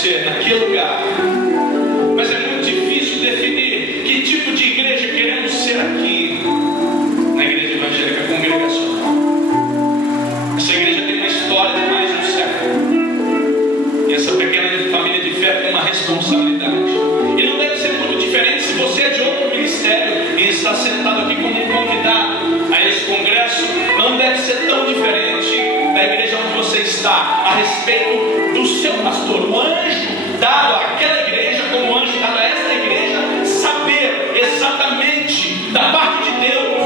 ser naquele lugar. Mas é muito difícil definir que tipo de igreja queremos ser aqui, na Igreja Evangélica Congregacional. Essa igreja tem uma história de mais de um século. E essa pequena família de fé tem uma responsabilidade. E não deve ser muito diferente se você é de outro ministério e está sentado aqui como um convidado a esse congresso. Não deve ser tão diferente da igreja onde você está a respeito do seu pastor. O anjo dado àquela igreja, como o anjo dado a esta igreja, saber exatamente da parte de Deus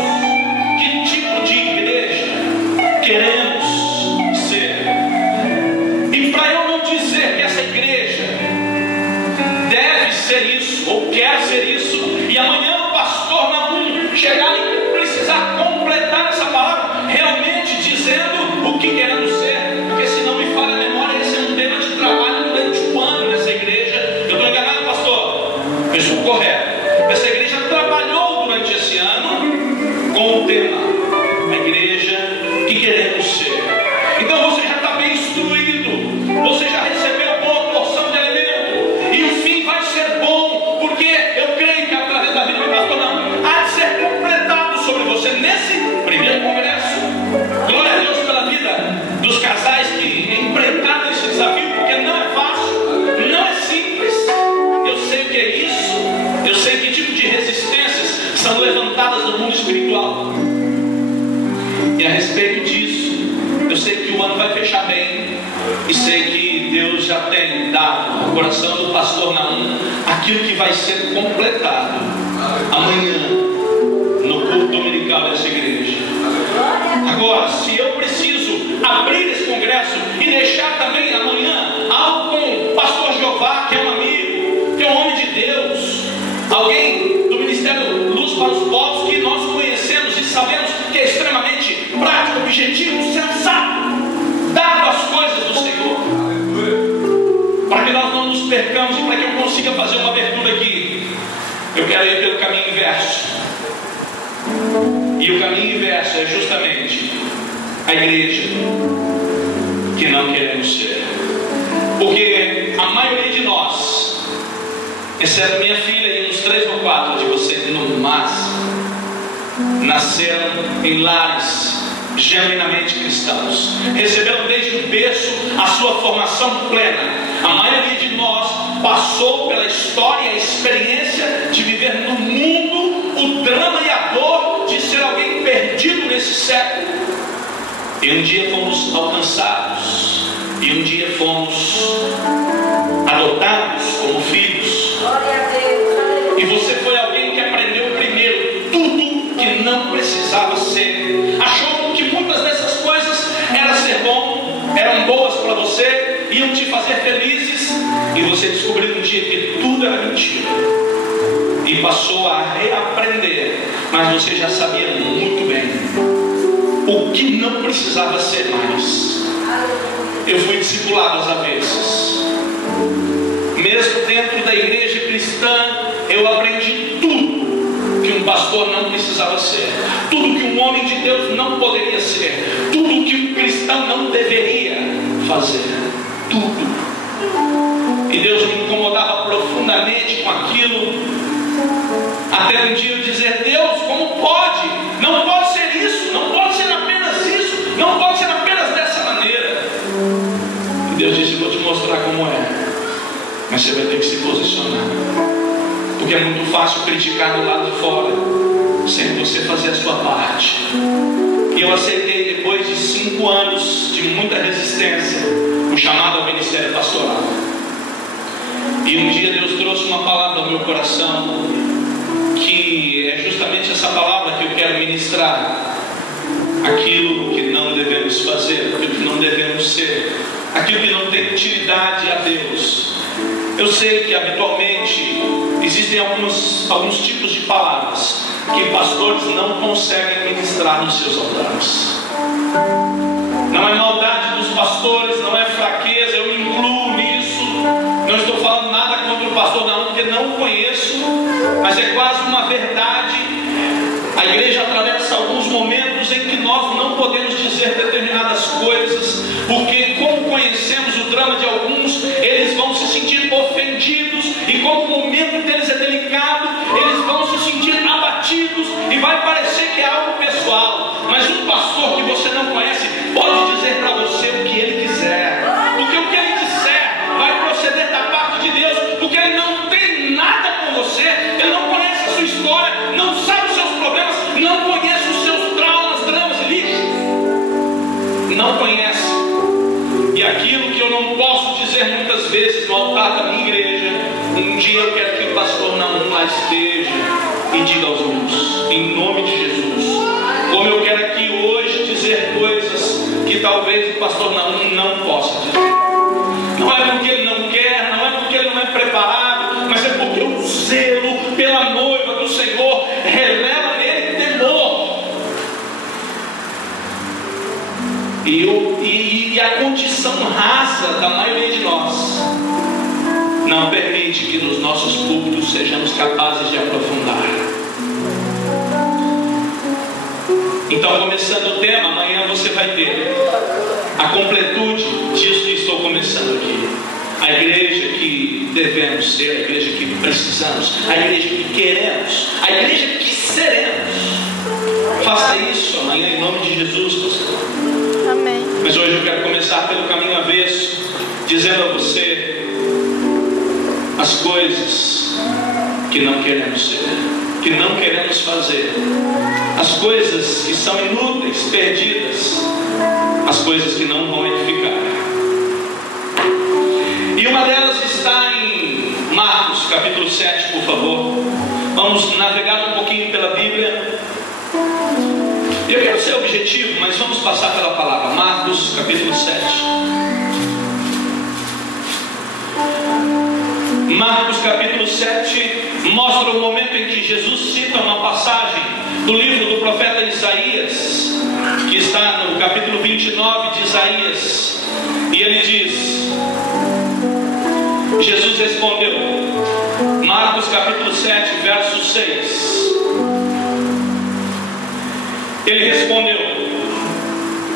que tipo de igreja queremos ser. E para eu não dizer que essa igreja deve ser isso ou quer ser isso, e amanhã o pastor não chegar e precisar completar essa palavra realmente dizendo o que queremos ser, porque se não me falha a memória, esse é um tema de trabalho durante o ano nessa igreja. Eu estou enganado, pastor? Eu estou correto. Essa igreja trabalhou durante esse ano com o tema a igreja que queremos ser. Então você já está bem instruído, você já recebeu boa porção de alimento, e o fim vai ser bom, porque eu creio que através da vida do pastor não há de ser completado sobre você nesse primeiro congresso. Glória a Deus pela vida dos casais que empreitaram esse desafio, porque não é fácil, não é simples. Eu sei o que é isso, eu sei que tipo de resistências são levantadas no mundo espiritual. E a respeito disso, eu sei que o ano vai fechar bem, e sei que Deus já tem dado ao coração do pastor Naum aquilo que vai ser completado amanhã no culto dominical dessa igreja. Agora, se eu preciso abrir esse congresso e deixar também amanhã algo com o pastor Jeová, que é um amigo, que é um homem de Deus, alguém do Ministério Luz para os Povos que nós conhecemos e sabemos que é extremamente prático, objetivo, sensato, dado as coisas do Senhor, para que nós não nos percamos e para que eu consiga fazer uma abertura aqui, eu quero ir pelo caminho inverso. E o caminho inverso é justamente a igreja que não queremos ser. Porque a maioria de nós, exceto minha filha e uns 3 ou 4 de vocês no máximo, nasceram em lares genuinamente cristãos, receberam desde o berço a sua formação plena. A maioria de nós passou pela história e a experiência de viver no mundo o drama e a dor de ser alguém perdido nesse século. E um dia fomos alcançados, e um dia fomos adotados como filhos. E você foi alguém que aprendeu primeiro tudo que não precisava ser. Achou que muitas dessas coisas eram ser bom, eram boas para você, iam te fazer felizes, e você descobriu um dia que tudo era mentira. E passou a reaprender, mas você já sabia muito bem o que não precisava ser mais. Eu fui discipulado às avessas. Mesmo dentro da igreja cristã, eu aprendi tudo que um pastor não precisava ser, tudo que um homem de Deus não poderia ser, tudo que um cristão não deveria fazer, tudo. E Deus me incomodava profundamente com aquilo, até um dia eu dizer: Deus, como pode? Não pode ser isso, não pode ser apenas isso, não pode ser apenas dessa maneira. E Deus disse: vou te mostrar como é, mas você vai ter que se posicionar, porque é muito fácil criticar do lado de fora, sem você fazer a sua parte. E eu aceitei, depois de 5 anos de muita resistência, o chamado ao ministério pastoral. E um dia Deus trouxe uma palavra ao meu coração, que é justamente essa palavra que eu quero ministrar. Aquilo que não devemos fazer, aquilo que não devemos ser, aquilo que não tem utilidade a Deus. Eu sei que habitualmente existem alguns tipos de palavras que pastores não conseguem ministrar nos seus altares. Não é maldade dos pastores, não é fraqueza, eu me incluo nisso. Não estou falando nada contra o pastor não, porque não o conheço, mas é quase uma verdade. A igreja atravessa alguns momentos em que nós não podemos dizer determinadas coisas, porque como conhecemos o drama de alguns, eles vão se sentir como o momento deles é delicado, eles vão se sentir abatidos e vai parecer que é algo pessoal. Mas um pastor que você não conhece pode dizer para você o que ele quiser, porque o que ele disser vai proceder da parte de Deus, porque ele não tem nada com você, ele não conhece a sua história, não sabe os seus problemas, não conhece os seus traumas, dramas e lixos, não conhece. E aquilo que eu não posso dizer muitas vezes no altar da minha igreja, um dia eu quero que o pastor Naum lá esteja e diga aos irmãos, em nome de Jesus. Como eu quero aqui hoje dizer coisas que talvez o pastor não possa dizer. Não é porque ele não quer, não é porque ele não é preparado, mas é porque o zelo pela noiva do Senhor revela nele temor. E a condição rasa da maioria de nós não permite que nos nossos púlpitos sejamos capazes de aprofundar. Então, começando o tema, amanhã você vai ter a completude disso que estou começando aqui. A igreja que devemos ser, a igreja que precisamos, a igreja que queremos, a igreja que seremos. Faça isso amanhã em nome de Jesus, pastor. Amém. Mas hoje eu quero começar pelo caminho avesso, dizendo a você as coisas que não queremos ser, que não queremos fazer, as coisas que são inúteis, perdidas, as coisas que não vão edificar. E uma delas está em Marcos capítulo 7, por favor. Vamos navegar um pouquinho pela Bíblia. Eu quero ser objetivo, mas vamos passar pela palavra. Marcos capítulo 7. Marcos capítulo 7 mostra o momento em que Jesus cita uma passagem do livro do profeta Isaías, que está no capítulo 29 de Isaías, e ele diz: Jesus respondeu, Marcos capítulo 7, verso 6. Ele respondeu,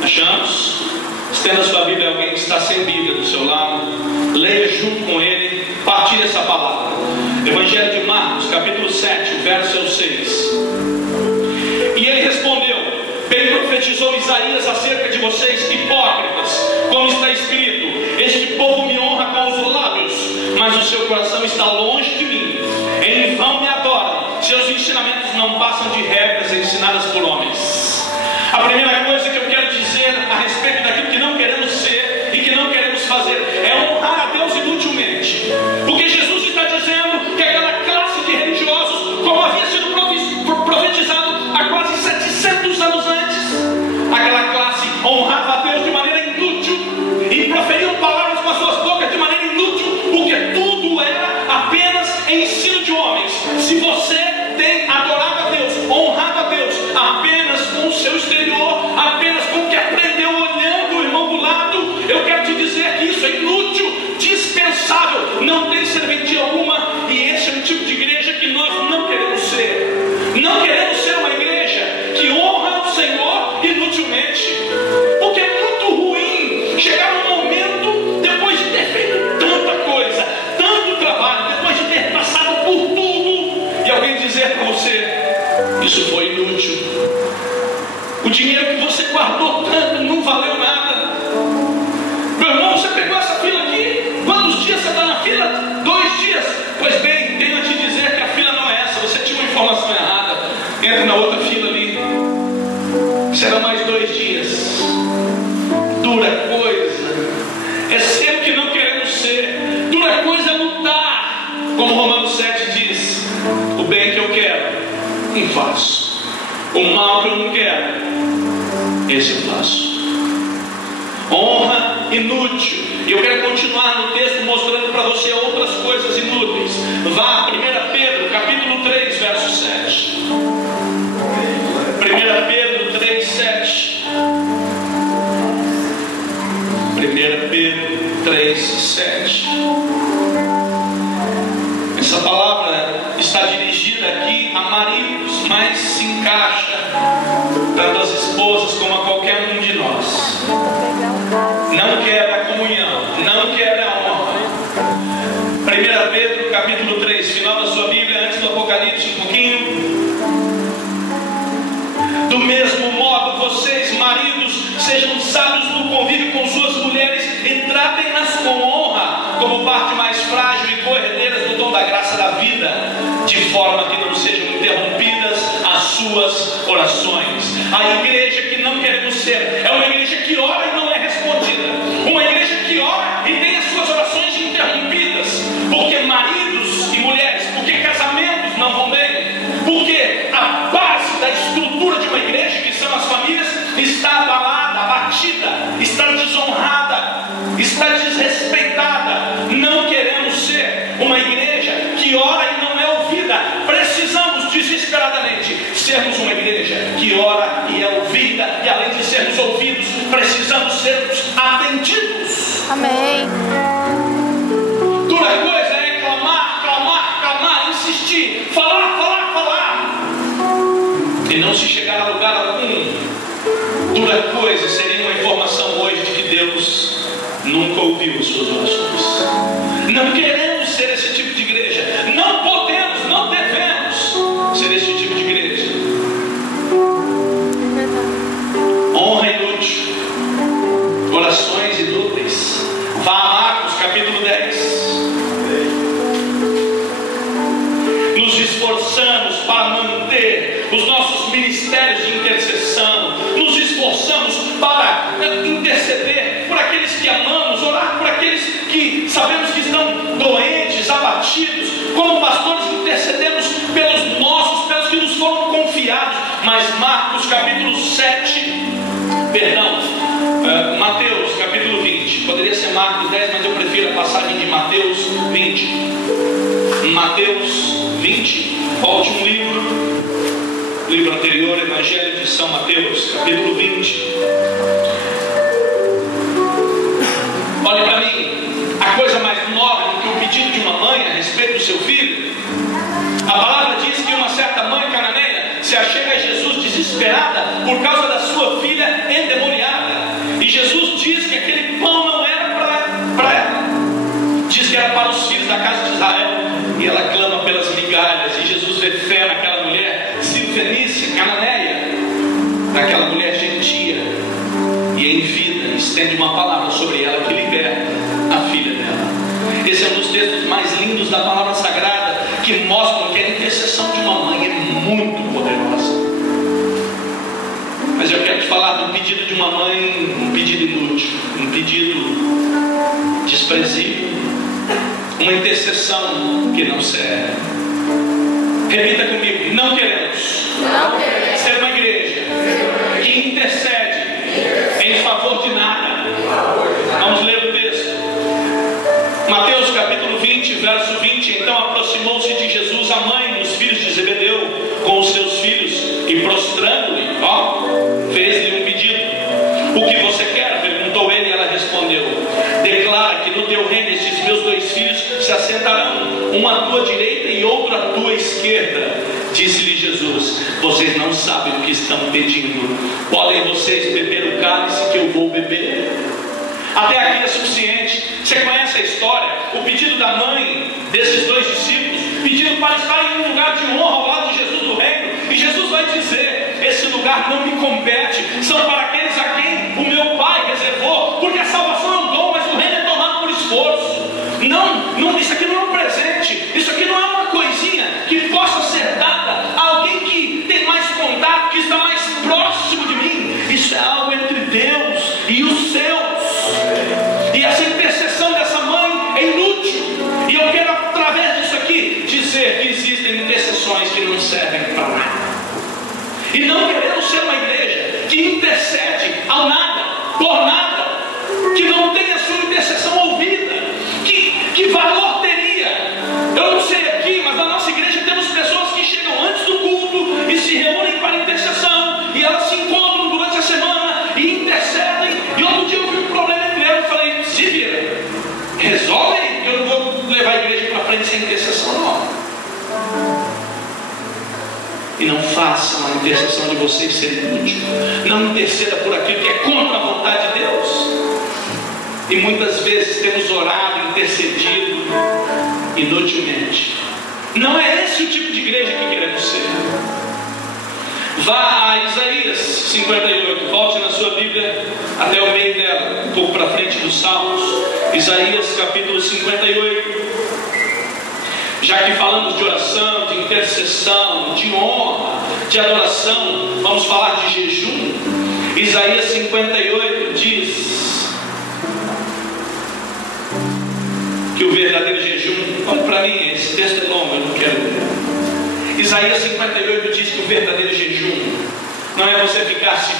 achamos? Estenda sua Bíblia, alguém que está sem Bíblia do seu lado, leia junto com ele, partilhe essa palavra. Evangelho de Marcos, capítulo 7, o verso é o 6. E ele respondeu, bem profetizou Isaías acerca de vocês, hipócritas, como está escrito, este povo me honra com os lábios, mas o seu coração está longe de mim, em vão me adoram, seus ensinamentos não passam de regras ensinadas por homens. A primeira coisa que eu quero dizer a respeito daquilo que não queremos ser e que não queremos fazer é honrar a Deus inutilmente, porque Jesus está dizendo que aquela classe de religiosos, como havia sido profetizado há quase 700 anos antes, aquela classe honrava a Deus de maneira inútil e proferiam palavras com as suas bocas de maneira inútil, porque tudo era apenas ensino de homens. Se você tem adorado a Deus, honrado a Deus apenas com o seu exterior, apenas com o que aprendeu olhando o irmão do lado, eu quero te dizer que isso é inútil, dispensável, não tem serventia alguma, e esse é o tipo de igreja que nós não queremos ser. Não queremos ser uma igreja que honra o Senhor inutilmente, porque é muito ruim chegar num momento, depois de ter feito tanta coisa, tanto trabalho, depois de ter passado por tudo, e alguém dizer para você, isso foi inútil, o dinheiro que você guardou tanto não valeu nada. Meu irmão, você pegou essa fila aqui, quantos dias você está na fila? 2 dias. Pois bem, tenho a te dizer que a fila não é essa, você tinha uma informação errada. Entra na outra fila ali, será mais 2 dias. Dura coisa é ser o que não queremos ser, dura coisa é lutar, como Romanos 7 diz, o bem que eu quero, não faço, o mal que eu não quero, esse eu faço. Honra inútil. E eu quero continuar no texto mostrando para você outras coisas inúteis. Vá a 1 Pedro capítulo 3, verso 7. 1 Pedro 3, 7. 1 Pedro 3, 7. Essa palavra está dirigida aqui a maridos, mas se encaixa tanto as esposas como a qualquer um de nós. Não quebra a comunhão, não quebra a honra. 1 Pedro capítulo 3, parte mais frágil e corredeiras do dom da graça da vida, de forma que não sejam interrompidas as suas orações. A igreja que não queremos ser é uma igreja que ora e não é respondida, uma igreja que ora e tem as suas orações interrompidas, porque maridos e mulheres, porque casamentos não vão bem, porque a base da estrutura de uma igreja, que são as famílias, está abalada, abatida, está desonrada, está desrespeitada. Não queremos ser uma igreja que ora e não é ouvida. Precisamos desesperadamente sermos uma igreja que ora e é ouvida, e além de sermos ouvidos, precisamos sermos atendidos. Amém. Dura coisa é clamar, clamar, clamar, insistir, falar, falar, falar, e não se chegar a lugar algum. Dura coisa seria uma informação hoje de que Deus nunca ouviu as suas orações. Não queremos ser esse tipo de igreja. Não podemos, não devemos ser esse tipo de igreja. Honra inútil, orações inúteis. Vá a Marcos capítulo 10. Nos esforçamos para manter os nossos ministérios de intercessão, nos esforçamos para interceder por aqueles que amamos, orar por aqueles que sabemos que estão doentes, abatidos. Como pastores intercedemos pelos nossos, pelos que nos foram confiados. Mas Marcos capítulo 7, Mateus capítulo 20, poderia ser Marcos 10, mas eu prefiro a passagem de Mateus 20. Mateus 20, volte um livro anterior, Evangelho de São Mateus, capítulo 20. Olhe para mim, a coisa mais nobre que o pedido de uma mãe a respeito do seu filho. A palavra diz que uma certa mãe cananeia se achega a Jesus desesperada por causa da sua filha endemoniada. E Jesus diz que aquele pão não era para ela, diz que era para os filhos da casa de Israel. E ela clama pelas migalhas, e Jesus vê fé naquela mulher sirfenícia, cananeia, naquela mulher gentia, e em vida estende uma palavra sobre ela que liberta a filha dela. Esse é um dos textos mais lindos da palavra sagrada, que mostram que a intercessão de uma mãe é muito poderosa. Mas eu quero te falar do pedido de uma mãe, um pedido inútil, um pedido desprezível, uma intercessão que não serve. Repita comigo: não queremos ser uma igreja que intercede em favor de nada. Vamos ler o texto. Mateus capítulo 20, verso 20. Então aproximou-se de Jesus a mãe dos filhos de Zebedeu com os seus filhos, e prostrando-lhe, fez-lhe um pedido. O que você quer? Perguntou ele, e ela respondeu: declara que no teu reino estes meus dois filhos se assentarão, um à tua direita e outro à tua esquerda. Disse-lhe Jesus: vocês não sabem o que estão pedindo. Podem vocês beber o cálice que eu vou beber? Até aqui é suficiente. Você conhece a história, o pedido da mãe desses dois discípulos, pedindo para estar em um lugar de honra ao lado de Jesus do reino. E Jesus vai dizer: esse lugar não me compete, são para aqueles a quem o meu Pai reservou, porque a salvação é um dom, mas o reino é tomado por esforço. Não, isso aqui não é um presente, isso aqui não é uma coisinha que possa ser dada a alguém que tem mais contato, que está mais próximo de mim. Isso é algo entre Deus e os céus. E essa intercessão dessa mãe é inútil. E eu quero, através disso aqui, dizer que existem intercessões que não servem para nada. E não queremos ser uma igreja que intercede ao nada, por nada, que não tem a sua intercessão ouvida. Que valor teria? Eu não sei aqui, mas na nossa igreja temos pessoas que chegam antes do culto e se reúnem para intercessão, e elas se encontram durante a semana e intercedem. E outro dia eu vi um problema entre elas e falei: se vira, resolve, eu não vou levar a igreja para frente sem intercessão não. E não façam a intercessão de vocês ser inútil. Não interceda por aquilo que é contra a vontade de Deus. E muitas vezes temos orado, intercedido inutilmente. Não é esse o tipo de igreja que queremos ser. Vá a Isaías 58, volte na sua Bíblia até o meio dela, um pouco para frente dos Salmos. Isaías capítulo 58. Já que falamos de oração, de intercessão, de honra, de adoração, vamos falar de jejum. Isaías 58 diz que o verdadeiro jejum, olha para mim, esse texto é longo, eu não quero ler. Isaías 58 diz que o verdadeiro jejum não é você ficar se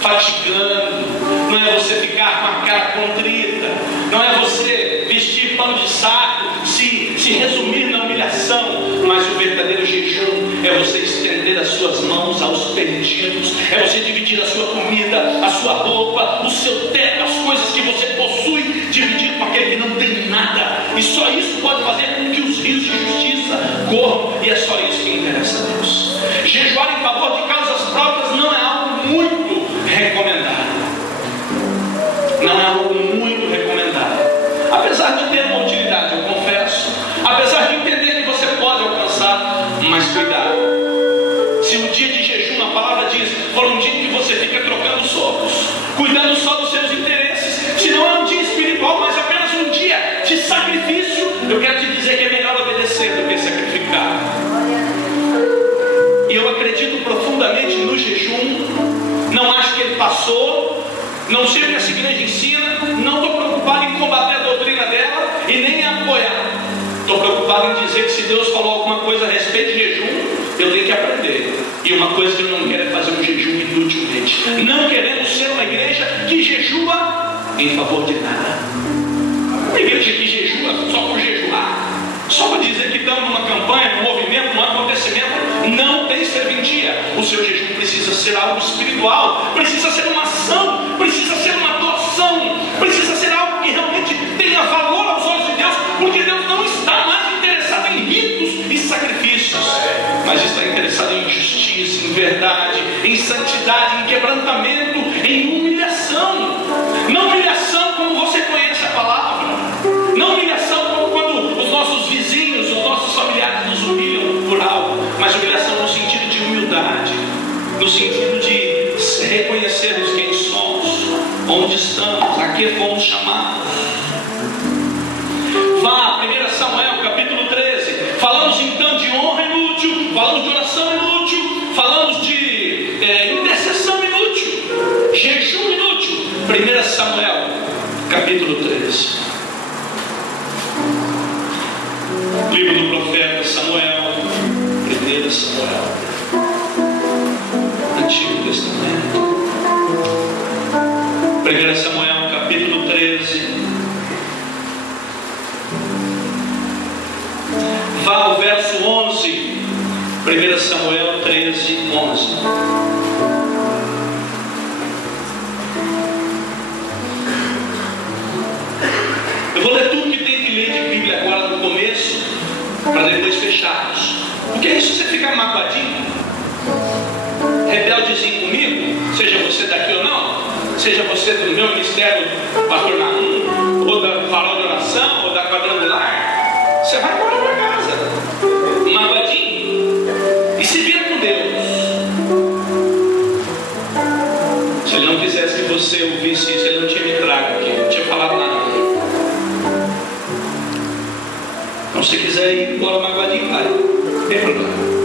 fatigando, não é você ficar com a cara contrita, não é você vestir pano de saco, se resumir na humilhação, mas o verdadeiro jejum é você estender as suas mãos aos perdidos, é você dividir a sua comida, a sua roupa, o seu teto, as coisas que você possui, dividir com aquele que não tem nada, e só isso pode fazer com que os rios de justiça corram, e é só isso que interessa a Deus. Jejuar em favor de causas próprias não é algo muito recomendado, não é algo muito recomendado, apesar de ter uma utilidade, eu confesso, apesar de entender que você pode alcançar, mas cuidado. Se o dia de jejum, a palavra diz, for um dia que você fica trocando socos, cuidando só dos seus interesses, se não é um dia espiritual, mas apenas um dia de sacrifício, eu quero te dizer que é melhor obedecer do que sacrificar. E eu acredito profundamente no jejum, não acho que ele passou, não sei o que essa igreja ensina, não estou preocupado em combater a doutrina dela e nem em apoiar. Estou preocupado em dizer que se Deus falou alguma coisa a respeito de jejum, eu tenho que aprender. E uma coisa que eu não quero é fazer um jejum inutilmente. Não queremos ser uma igreja que jejua em favor de nada. Uma igreja que jejua só por jejuar, só para dizer que estamos numa campanha, num movimento, num acontecimento, não tem serventia. O seu jejum precisa ser algo espiritual, precisa ser uma ação, precisa ser uma doação, precisa ser algo que realmente tenha valor aos olhos de Deus, porque Deus não está mais interessado em ritos e sacrifícios, mas está interessado em justiça, em verdade, em santidade, em quebrantamento, em humilhação. Não humilhação como você conhece a palavra, não humilhação como quando os nossos vizinhos, os nossos familiares nos humilham por algo, mas humilhação no sentido de humildade, no sentido de reconhecermos quem somos, onde estamos, a que fomos chamados. Vá, 1 Samuel capítulo 13. Falamos então de honra inútil, falamos de oração inútil, falamos de intercessão inútil, jejum inútil. 1 Samuel capítulo 13. Livro do profeta Samuel, 1 Samuel, Antigo Testamento. 1 Samuel capítulo 13. Vá ao verso 11. 1 Samuel 13, 11. Eu vou ler tudo que tem que ler de Bíblia agora no começo, para depois fecharmos. Porque aí se você ficar magoadinho, rebeldezinho comigo, seja você daqui ou não, seja você do meu ministério, pastor Naum, ou da farol de oração, ou da quadrangular, você vai embora para casa, magoadinho, e se vira com Deus. Se ele não quisesse que você ouvisse isso, ele não tinha me trago aqui, não tinha falado nada. Então se quiser ir embora magoadinho, vai, não tem problema.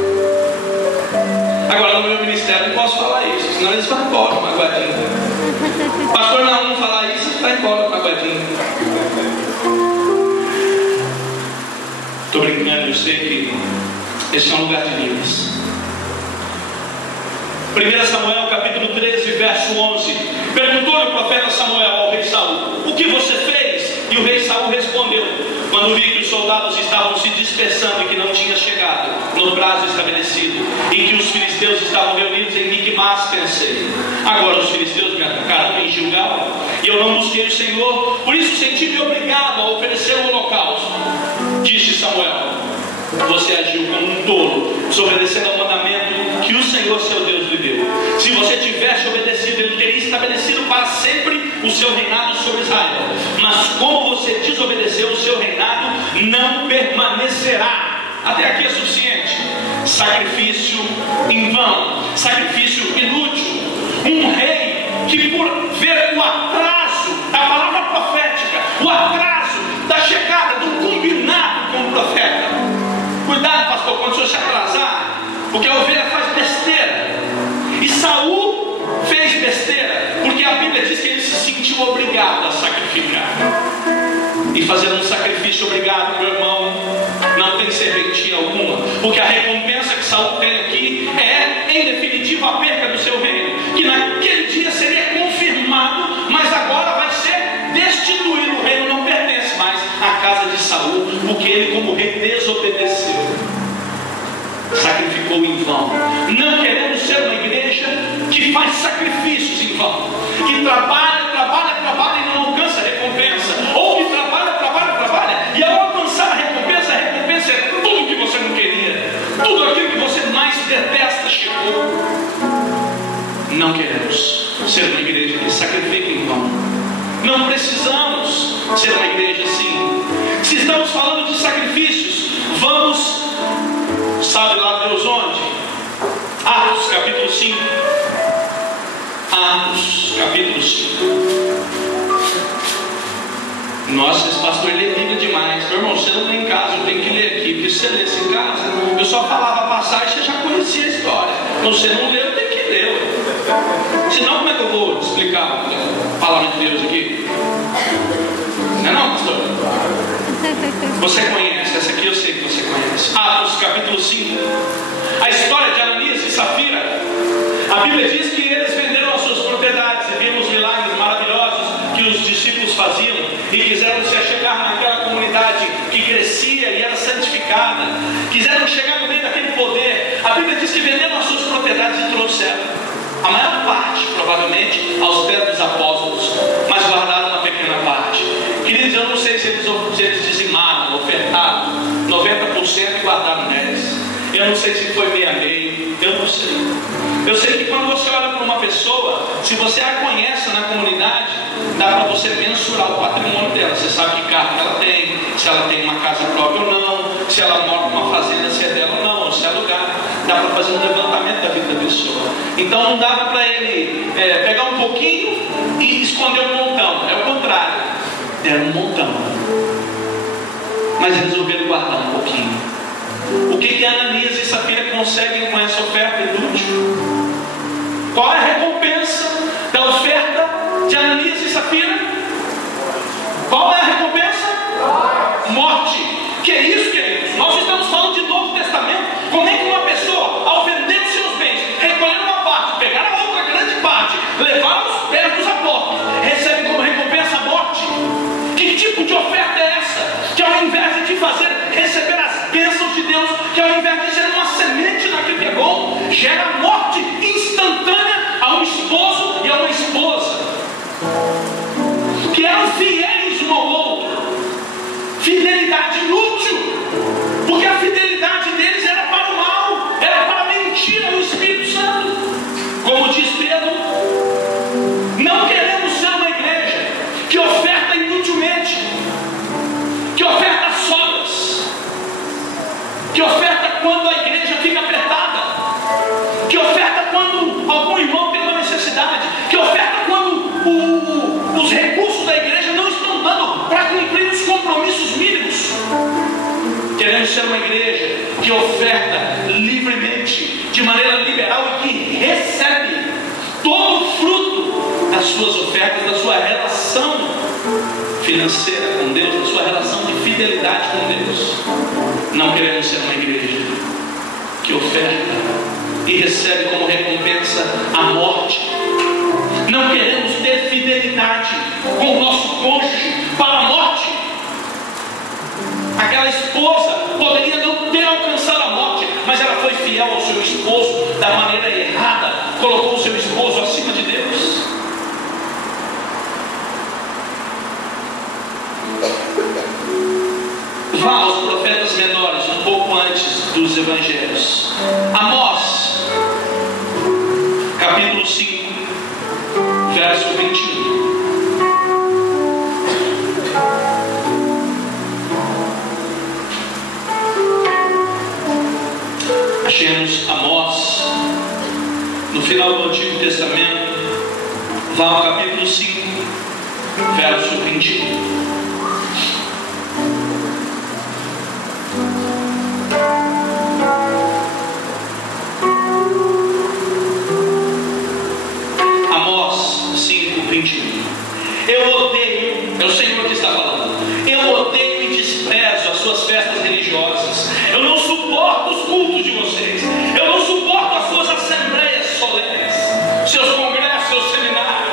Agora no meu ministério não posso falar isso, senão eles vão embora magoadinho. Pastor Naum falar isso, vai embora magoadinho. Estou brincando, eu sei que esse é um lugar de livres. 1 Samuel capítulo 13, verso 11. Perguntou-lhe o profeta Samuel ao rei Saul: o que você fez? E o rei Saul respondeu: quando vi que os soldados estavam se dispersando e que não tinha chegado no prazo estabelecido, e que os filisteus estavam reunidos em Micmas, pensei: agora os filisteus me atacarão em Gilgal, e eu não busquei o Senhor, por isso senti-me obrigado a oferecer o holocausto. Disse Samuel: você agiu como um tolo, desobedecendo ao mandamento que o Senhor seu Deus lhe deu. Se você tivesse obedecido, ele teria estabelecido para sempre o seu reinado sobre Israel. Mas como você desobedeceu, o seu reinado não permanecerá. Até aqui é suficiente. Sacrifício em vão, sacrifício inútil. Um rei que, por ver o atraso da palavra profética, o atraso obrigado a sacrificar. E fazendo um sacrifício obrigado, meu irmão, não tem serventia alguma, porque a recompensa que Saul tem aqui é, em definitiva, a perca do seu reino, que naquele dia seria confirmado, mas agora vai ser destituído. O reino não pertence mais à casa de Saul, porque ele, como rei, desobedeceu, sacrificou em vão. Não queremos ser uma igreja que faz sacrifícios em vão, que trabalha e não alcança a recompensa, ou que trabalha e ao alcançar a recompensa é tudo que você não queria, tudo aquilo que você mais detesta chegou. Não queremos ser uma igreja que sacrifica em vão. Não precisamos ser uma igreja assim. Se estamos falando de sacrifícios, vamos, sabe lá Deus onde? Atos capítulo 5. Atos capítulo 5. Nossa, esse pastor lê Bíblia demais. Meu irmão, você não lê em casa, eu tenho que ler aqui, porque se você lesse em casa, eu só falava a passagem, você já conhecia a história. Então, você não leu, eu tenho que ler. Senão, como é que eu vou explicar a palavra de Deus aqui? Não é não, pastor? Você conhece, essa aqui eu sei que você conhece. Atos capítulo 5. A história de Ananias e Safira. A Bíblia diz que eles venderam as suas propriedades e vimos milagres maravilhosos que os discípulos faziam e quiseram se achegar naquela comunidade que crescia e era santificada. Quiseram chegar no meio daquele poder. A Bíblia diz que venderam as suas propriedades e trouxeram a maior parte, provavelmente, aos pés dos apóstolos, mas guardaram uma pequena parte. Queridos, eu não sei se eles dizimaram, ofertaram 90% e guardaram 10%. Eu não sei se foi meio, eu não sei. Eu sei que quando você olha para uma pessoa, se você a conhece na comunidade, dá para você mensurar o patrimônio dela. Você sabe que carro ela tem, se ela tem uma casa própria ou não, se ela mora numa fazenda, se é dela ou não, ou se é lugar. Dá para fazer um levantamento da vida da pessoa. Então não dava para ele pegar um pouquinho e esconder um montão. É o contrário. Deram um montão, mas resolveram guardar um pouquinho. O que Ananias e Safira conseguem com essa oferta inútil? Qual é a recompensa da oferta de Ananias e Safira? Qual é a recompensa? Morte. Que é isso, queridos? Nós estamos falando de Novo Testamento. Como é que uma pessoa, ao vender os seus bens, recolher uma parte, pegar a outra grande parte, levar aos pés dos apóstolos, recebe como recompensa a morte? Que tipo de oferta é essa? Que ao invés de receber as bênçãos de Deus, que ao invés de ser uma semente naquilo que é bom, gera morte instantânea a um esposo e a uma esposa que eram fiéis um ao outro. Fidelidade inútil, porque a fidelidade deles era para o mal, era para a mentira do Espírito Santo. Como diz Pedro, não queremos ser uma igreja que oferta inutilmente, que oferta sobras, que oferta quando a igreja fica apertada, que oferta quando algum irmão tem uma necessidade, que oferta quando os recursos da igreja não estão dando para cumprir os compromissos mínimos. Queremos ser uma igreja que oferta livremente, de maneira liberal, e que recebe todo o fruto das suas ofertas, da sua relação financeira com Deus, da sua relação de fidelidade com Deus. Não queremos ser uma igreja que oferta e recebe como recompensa a morte. Não queremos ter fidelidade com o nosso cônjuge para a morte. Aquela esposa poderia não ter alcançado a morte, mas ela foi fiel ao seu esposo da maneira errada, colocou o seu esposo acima de Deus. Vá aos profetas menores, um pouco antes dos evangelhos. Amós, capítulo 5, verso 21. Achemos Amós no final do Antigo Testamento. Vá ao capítulo 5, verso 21. Amós 5, 21. Eu odeio, é o Senhor que está falando, eu odeio e desprezo as suas festas religiosas. Eu não suporto os cultos de vocês. Eu não suporto as suas assembleias solenes, seus congressos, seus seminários.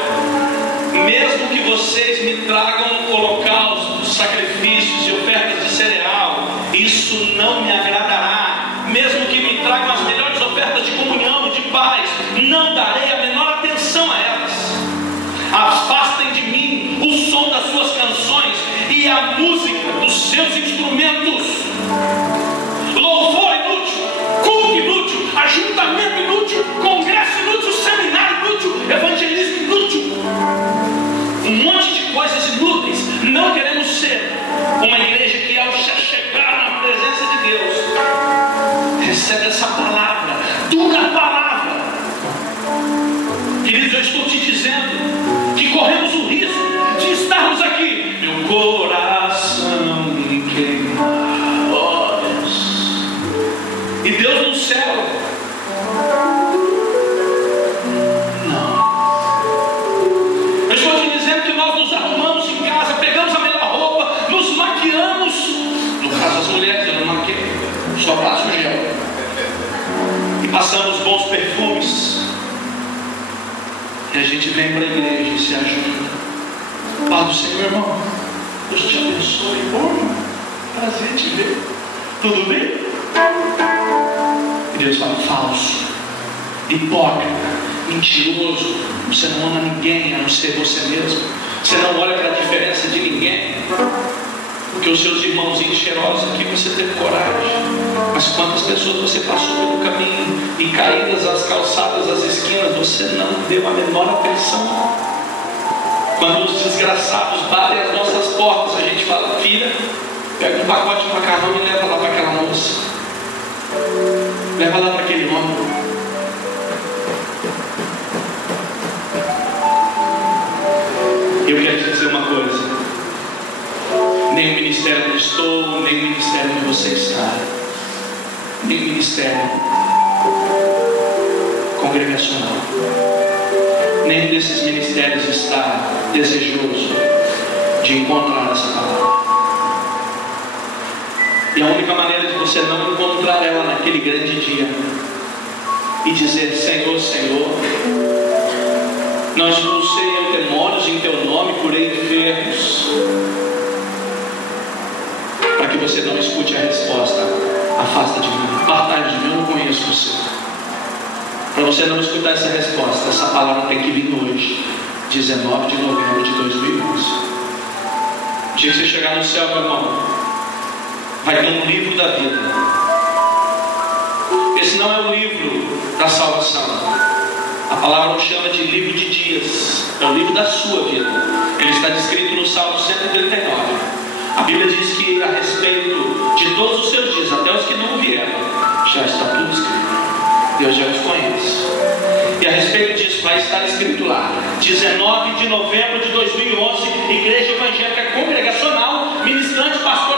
Mesmo que vocês me tragam holocaustos, sacrifícios e ofertas de cereal, isso não me agradará. Mesmo que me tragam as melhores ofertas de comunhão, de paz, não darei a menor atenção a elas. Afastem de mim o som das suas canções e a música dos seus instrumentos. Louvor inútil, culto inútil, ajuntamento inútil, congresso inútil, seminário inútil, evangelismo inútil, um monte de coisas inúteis. Não queremos ser uma igreja que, ao chegar na presença de Deus, recebe essa palavra, dura palavra. Queridos, eu estou te dizendo que corremos o risco de estarmos aqui. Meu coração me queima, ó Deus. E Deus no céu, não. Eu estou te dizendo que nós nos arrumamos em casa, pegamos a melhor roupa, nos maquiamos. No caso das mulheres, eu não maqueio, só passo gel. E passamos bons perfumes. E a gente vem para a igreja e se ajuda. Paz do Senhor, irmão. Deus te abençoe. Irmão, prazer te ver. Tudo bem? E Deus fala: falso, hipócrita, mentiroso. Você não ama ninguém a não ser você mesmo. Você não olha para a diferença de ninguém. Porque os seus irmãozinhos cheirosos aqui você teve coragem. Mas quantas pessoas você passou pelo caminho e caídas as calçadas, as esquinas, você não deu a menor atenção. Quando os desgraçados batem as nossas portas, a gente fala: filha, pega um pacote de macarrão e leva lá para aquela moça, leva lá para aquele homem. Eu quero te dizer uma coisa: nem o ministério onde estou, nem o ministério onde você está, nem o ministério congregacional, nenhum desses ministérios está desejoso de encontrar essa palavra. E a única maneira de você não encontrar ela naquele grande dia e dizer: Senhor, Senhor, não expulsei eu demônios em teu nome, curei enfermos, para que você não escute a resposta: afasta de mim, apartai de mim, eu não conheço você. Para você não escutar essa resposta, essa palavra tem que vir hoje, 19 de novembro de 2011. O dia que você chegar no céu, meu irmão, vai ter um livro da vida. Esse não é o livro da salvação. A palavra o chama de livro de dias. É o livro da sua vida. Ele está descrito no Salmo 139. A Bíblia diz que a respeito de todos os seus dias, até os que não vieram, já está tudo escrito. Deus já te conhece. E a respeito disso vai estar escrito lá: 19 de novembro de 2011, Igreja Evangélica Congregacional, ministrante pastor